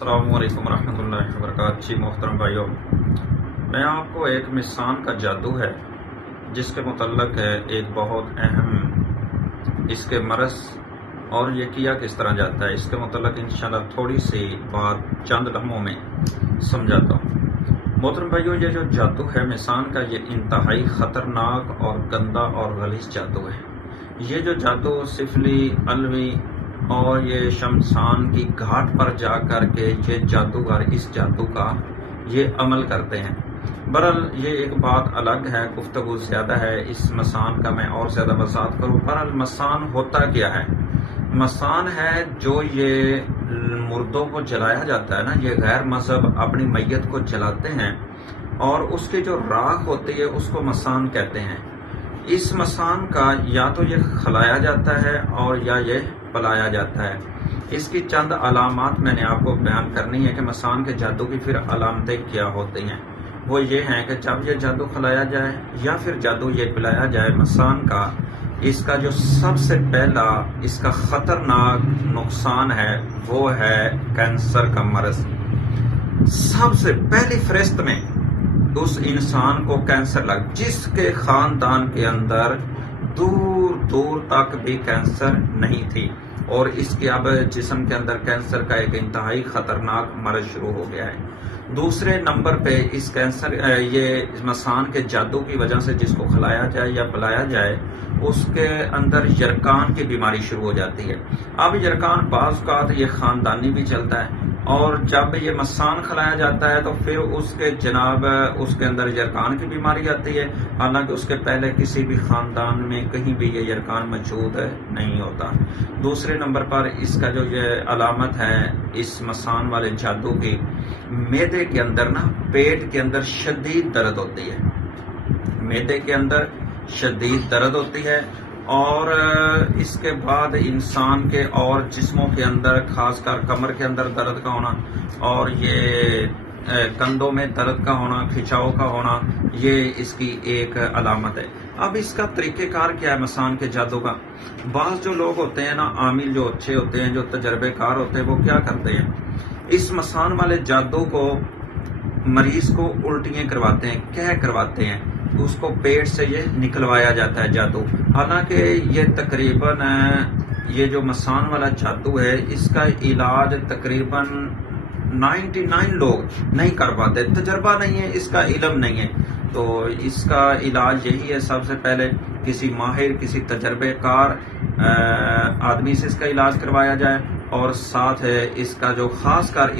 السلام علیکم ورحمۃ اللہ وبرکاتہ۔ جی محترم بھائیوں، میں آپ کو ایک مثال کا جادو ہے جس کے متعلق ہے ایک بہت اہم اس کے مرض اور یہ کیا کس طرح جاتا ہے، اس کے متعلق انشاءاللہ تھوڑی سی بات چند لمحوں میں سمجھاتا ہوں۔ محترم بھائیوں، یہ جو جادو ہے مثال کا، یہ انتہائی خطرناک اور گندا اور غلیظ جادو ہے۔ یہ جو جادو سفلی، علوی اور یہ شمشان کی گھاٹ پر جا کر کے یہ جادوگر اس جادو کا یہ عمل کرتے ہیں۔ برحال یہ ایک بات الگ ہے، گفتگو زیادہ ہے، اس مسان کا میں اور زیادہ وضاحت کروں۔ برحال مسان ہوتا کیا ہے؟ مسان ہے جو یہ مردوں کو جلایا جاتا ہے نا، یہ غیر مذہب اپنی میت کو جلاتے ہیں اور اس کی جو راکھ ہوتی ہے اس کو مسان کہتے ہیں۔ اس مسان کا یا تو یہ کھلایا جاتا ہے اور یا یہ پلایا جاتا ہے۔ اس کی چند علامات میں نے آپ کو بیان کرنی ہے کہ مسان کے جادو کی پھر علامتیں کیا ہوتی ہیں۔ وہ یہ ہیں کہ جب یہ جادو کھلایا جائے یا پھر جادو یہ پلایا جائے مسان کا، اس کا جو سب سے پہلا اس کا خطرناک نقصان ہے وہ ہے کینسر کا مرض۔ سب سے پہلی فہرست میں اس انسان کو کینسر جس کے خاندان کے اندر دور دور تک بھی کینسر نہیں تھی، اور اس کے اب جسم کے اندر کینسر کا ایک انتہائی خطرناک مرض شروع ہو گیا ہے۔ دوسرے نمبر پہ اس کینسر یہ مسان کے جادو کی وجہ سے جس کو کھلایا جائے یا پلایا جائے اس کے اندر یرکان کی بیماری شروع ہو جاتی ہے۔ اب یرکان بعض اوقات یہ خاندانی بھی چلتا ہے، اور جب یہ مسان کھلایا جاتا ہے تو پھر اس کے جناب اس کے اندر یرکان کی بیماری آتی ہے، حالانکہ اس کے پہلے کسی بھی خاندان میں کہیں بھی یہ یرکان موجود نہیں ہوتا۔ دوسرے نمبر پر اس کا جو یہ علامت ہے اس مسان والے جادو کی، معدے کے اندر نا، پیٹ کے اندر شدید درد ہوتی ہے، معدے کے اندر شدید درد ہوتی ہے، اور اس کے بعد انسان کے اور جسموں کے اندر خاص کر کمر کے اندر درد کا ہونا، اور یہ کندھوں میں درد کا ہونا، کھچاؤ کا ہونا، یہ اس کی ایک علامت ہے۔ اب اس کا طریقہ کار کیا ہے مسان کے جادو کا؟ بعض جو لوگ ہوتے ہیں نا، عامل جو اچھے ہوتے ہیں، جو تجربے کار ہوتے ہیں، وہ کیا کرتے ہیں، اس مسان والے جادو کو مریض کو الٹیاں کرواتے ہیں، کرواتے ہیں، اس کو پیٹ سے یہ نکلوایا جاتا ہے جادو۔ حالانکہ یہ تقریباً یہ جو مسان والا جادو ہے اس کا علاج تقریباً 99 لوگ نہیں کر پاتے، تجربہ نہیں ہے، اس کا علم نہیں ہے۔ تو اس کا علاج یہی ہے، سب سے پہلے کسی ماہر، کسی تجربے کار آدمی سے اس کا علاج کروایا جائے، اور ساتھ ہے اس کا جو خاص کر